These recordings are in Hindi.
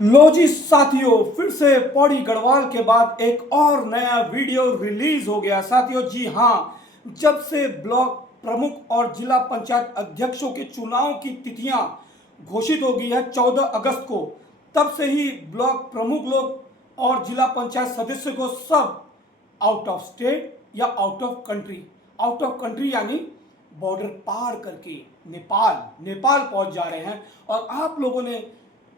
लो जी साथियों, फिर से पौड़ी गढ़वाल के बाद एक और नया वीडियो रिलीज हो गया साथियों। जी हाँ, जब से ब्लॉक प्रमुख और जिला पंचायत अध्यक्षों के चुनाव की तिथियां घोषित हो गई है 14 अगस्त को, तब से ही ब्लॉक प्रमुख लोग और जिला पंचायत सदस्य को सब आउट ऑफ स्टेट या आउट ऑफ कंट्री यानी बॉर्डर पार करके नेपाल नेपाल पहुंच जा रहे हैं। और आप लोगों ने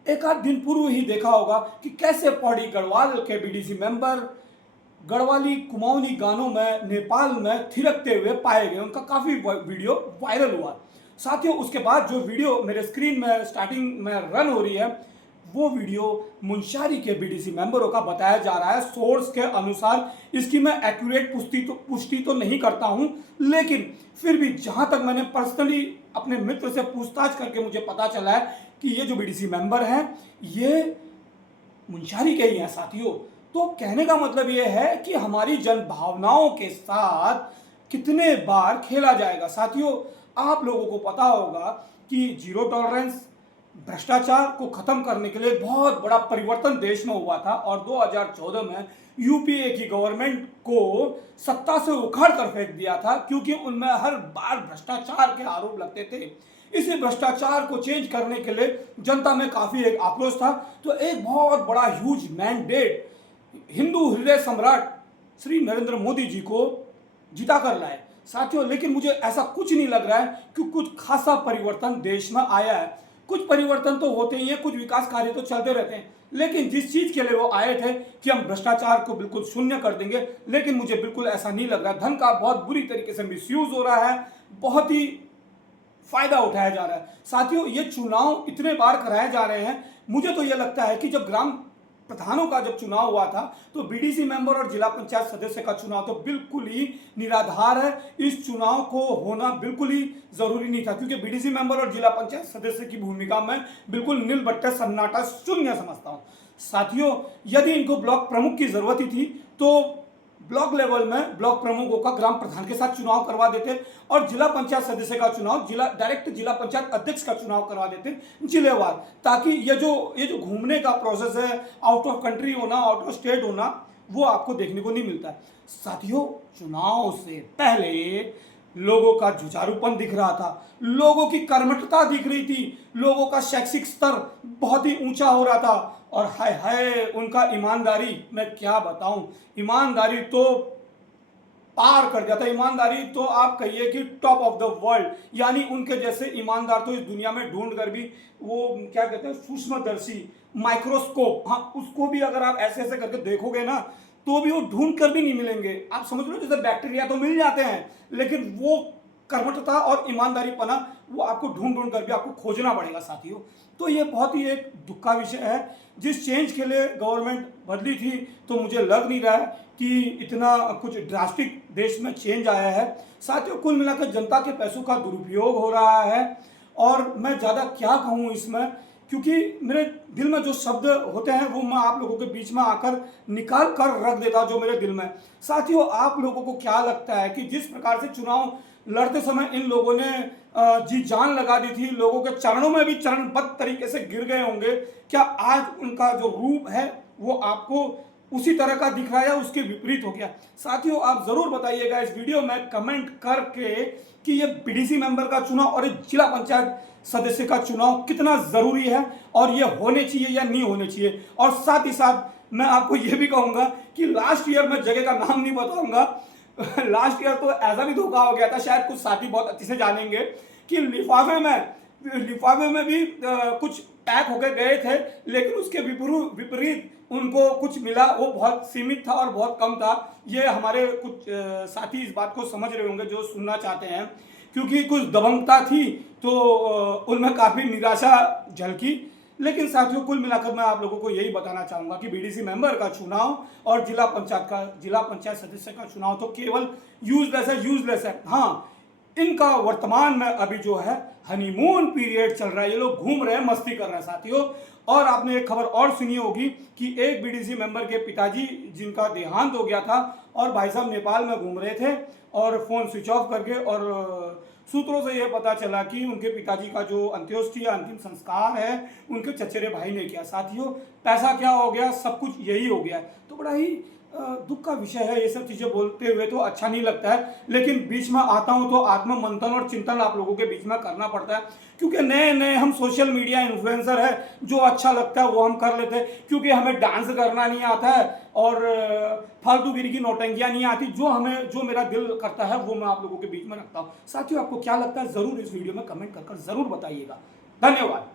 एक आध दिन पूर्व ही देखा होगा कि कैसे पौड़ी गढ़वाल के बीडीसी मेंबर गढ़वाली कुमाऊनी गानों में नेपाल में थिरकते हुए पाए गए। उनका काफी वीडियो वायरल हुआ साथियों। उसके बाद जो वीडियो मेरे स्क्रीन में स्टार्टिंग में रन हो रही है, वो वीडियो मुंशारी के बीडीसी मेंबरों का बताया जा रहा है। सोर्स के अनुसार इसकी मैं एक्यूरेट पुष्टि तो नहीं करता हूं, लेकिन फिर भी जहां तक मैंने पर्सनली अपने मित्र से पूछताछ करके मुझे पता चला है कि ये जो बीडीसी मेंबर हैं ये मुंशारी के ही हैं साथियों। तो कहने का मतलब ये है कि हमारी जन भावनाओं के साथ कितने बार खेला जाएगा साथियों। आप लोगों को पता होगा कि जीरो टॉलरेंस भ्रष्टाचार को खत्म करने के लिए बहुत बड़ा परिवर्तन देश में हुआ था और 2014 में यूपीए की गवर्नमेंट को सत्ता से उखाड़ कर फेंक दिया था, क्योंकि उनमें हर बार भ्रष्टाचार के आरोप लगते थे। इसी भ्रष्टाचार को चेंज करने के लिए जनता में काफी एक आक्रोश था। तो एक बहुत बड़ा ह्यूज मैंडेट हिंदू हृदय सम्राट श्री नरेंद्र मोदी जी को जिता कर लाए साथियों। लेकिन मुझे ऐसा कुछ नहीं लग रहा है कि कुछ खासा परिवर्तन देश में आया है। कुछ परिवर्तन तो होते ही हैं, कुछ विकास कार्य तो चलते रहते हैं, लेकिन जिस चीज के लिए वो आए थे कि हम भ्रष्टाचार को बिल्कुल शून्य कर देंगे, लेकिन मुझे बिल्कुल ऐसा नहीं लग रहा। धन का बहुत बुरी तरीके से मिसयूज हो रहा है, बहुत ही फायदा उठाया जा रहा है साथियों। ये चुनाव इतने बार कराए जा रहे हैं, मुझे तो ये लगता है कि जब ग्राम प्रधानों का जब चुनाव हुआ था तो बीडीसी मेंबर और जिला पंचायत सदस्य का चुनाव तो बिल्कुल ही निराधार है। इस चुनाव को होना बिल्कुल ही जरूरी नहीं था, क्योंकि बीडीसी मेंबर और जिला पंचायत सदस्य की भूमिका में बिल्कुल नील बट्टे सन्नाटा शून्य समझता हूं साथियों। यदि इनको ब्लॉक प्रमुख की जरूरत ही थी तो ब्लॉक लेवल में ब्लॉक प्रमुखों का ग्राम प्रधान के साथ चुनाव करवा देते और जिला पंचायत सदस्य का चुनाव डायरेक्ट जिला पंचायत अध्यक्ष का चुनाव करवा देते जिलेवार, ताकि ये जो घूमने का प्रोसेस है, आउट ऑफ कंट्री होना, आउट ऑफ स्टेट होना, वो आपको देखने को नहीं मिलता है साथियों। चुनाव से पहले लोगों का जुझारूपन दिख रहा था, लोगों की कर्मठता दिख रही थी, लोगों का शैक्षिक स्तर बहुत ही ऊंचा हो रहा था। और हाय हाय उनका ईमानदारी, मैं क्या बताऊं, ईमानदारी तो पार कर गया था। ईमानदारी तो आप कहिए कि टॉप ऑफ द वर्ल्ड, यानी उनके जैसे ईमानदार तो इस दुनिया में ढूंढ कर भी, वो क्या कहते हैं, सूक्ष्मदर्शी माइक्रोस्कोप, हाँ उसको भी अगर आप ऐसे ऐसे करके देखोगे ना तो भी वो ढूंढ कर भी नहीं मिलेंगे। आप समझ लो जैसे बैक्टीरिया तो मिल जाते हैं, लेकिन वो कर्मठता और ईमानदारीपना वो आपको ढूंढ ढूंढ कर भी आपको खोजना पड़ेगा साथियों। तो ये बहुत ही एक दुख का विषय है। जिस चेंज के लिए गवर्नमेंट बदली थी तो मुझे लग नहीं रहा है कि इतना कुछ ड्रास्टिक देश में चेंज आया है साथियों। कुल मिलाकर जनता के पैसों का दुरुपयोग हो रहा है और मैं ज़्यादा क्या कहूँ इसमें, क्योंकि मेरे दिल में जो शब्द होते हैं वो मैं आप लोगों के बीच में आकर निकाल कर रख देता हूँ जो मेरे दिल में। साथियों, आप लोगों को क्या लगता है कि जिस प्रकार से चुनाव लड़ते समय इन लोगों ने जी जान लगा दी थी, लोगों के चरणों में भी चरणबद्ध तरीके से गिर गए होंगे, क्या आज उनका जो रूप है वो आपको उसी तरह का दिख रहा है या उसके विपरीत हो गया? साथियों, आप जरूर बताइएगा इस वीडियो में कमेंट करके कि ये बीडीसी मेंबर का चुनाव और जिला पंचायत सदस्य का चुनाव कितना जरूरी है और ये होने चाहिए या नहीं होने चाहिए। और साथ ही साथ मैं आपको ये भी कहूंगा कि लास्ट ईयर मैं जगह का नाम नहीं बताऊंगा, लास्ट ईयर तो ऐसा भी धोखा हो गया था, शायद कुछ साथी बहुत अच्छे से जानेंगे, कि लिफाफे में भी कुछ पैक होकर गए थे, लेकिन उसके विपरीत उनको कुछ मिला, वो बहुत सीमित था और बहुत कम था। ये हमारे कुछ साथी इस बात को समझ रहे होंगे जो सुनना चाहते हैं, क्योंकि कुछ दबंगता थी तो उनमें काफ़ी निराशा झलकी। लेकिन साथियों, कुल मिलाकर मैं आप लोगों को यही बताना चाहूँगा कि बीडीसी मेंबर का चुनाव और जिला पंचायत सदस्य का चुनाव तो केवल यूजलेस है। हाँ, इनका वर्तमान में अभी जो है हनीमून पीरियड चल रहा है, ये लोग घूम रहे हैं, मस्ती कर रहे हैं साथियों। और आपने एक खबर और सुनी होगी कि एक बीडीसी मेंबर के पिताजी जिनका देहांत हो गया था और भाई साहब नेपाल में घूम रहे थे और फोन स्विच ऑफ करके और सूत्रों से यह पता चला कि उनके पिताजी का जो अंत्येष्टि या अंतिम संस्कार है उनके चचेरे भाई ने किया। साथियों, पैसा क्या हो गया, सब कुछ यही हो गया। तो बड़ा ही दुख का विषय है। ये सब चीज़ें बोलते हुए तो अच्छा नहीं लगता है, लेकिन बीच में आता हूँ तो आत्म मंथन और चिंतन आप लोगों के बीच में करना पड़ता है, क्योंकि नए नए हम सोशल मीडिया इन्फ्लुएंसर है, जो अच्छा लगता है वो हम कर लेते हैं, क्योंकि हमें डांस करना नहीं आता है और फालतूगिरी की नौटंकियाँ नहीं आती। जो मेरा दिल करता है वो मैं आप लोगों के बीच में रखता हूँ। साथियों, आपको क्या लगता है ज़रूर इस वीडियो में कमेंट कर ज़रूर बताइएगा। धन्यवाद।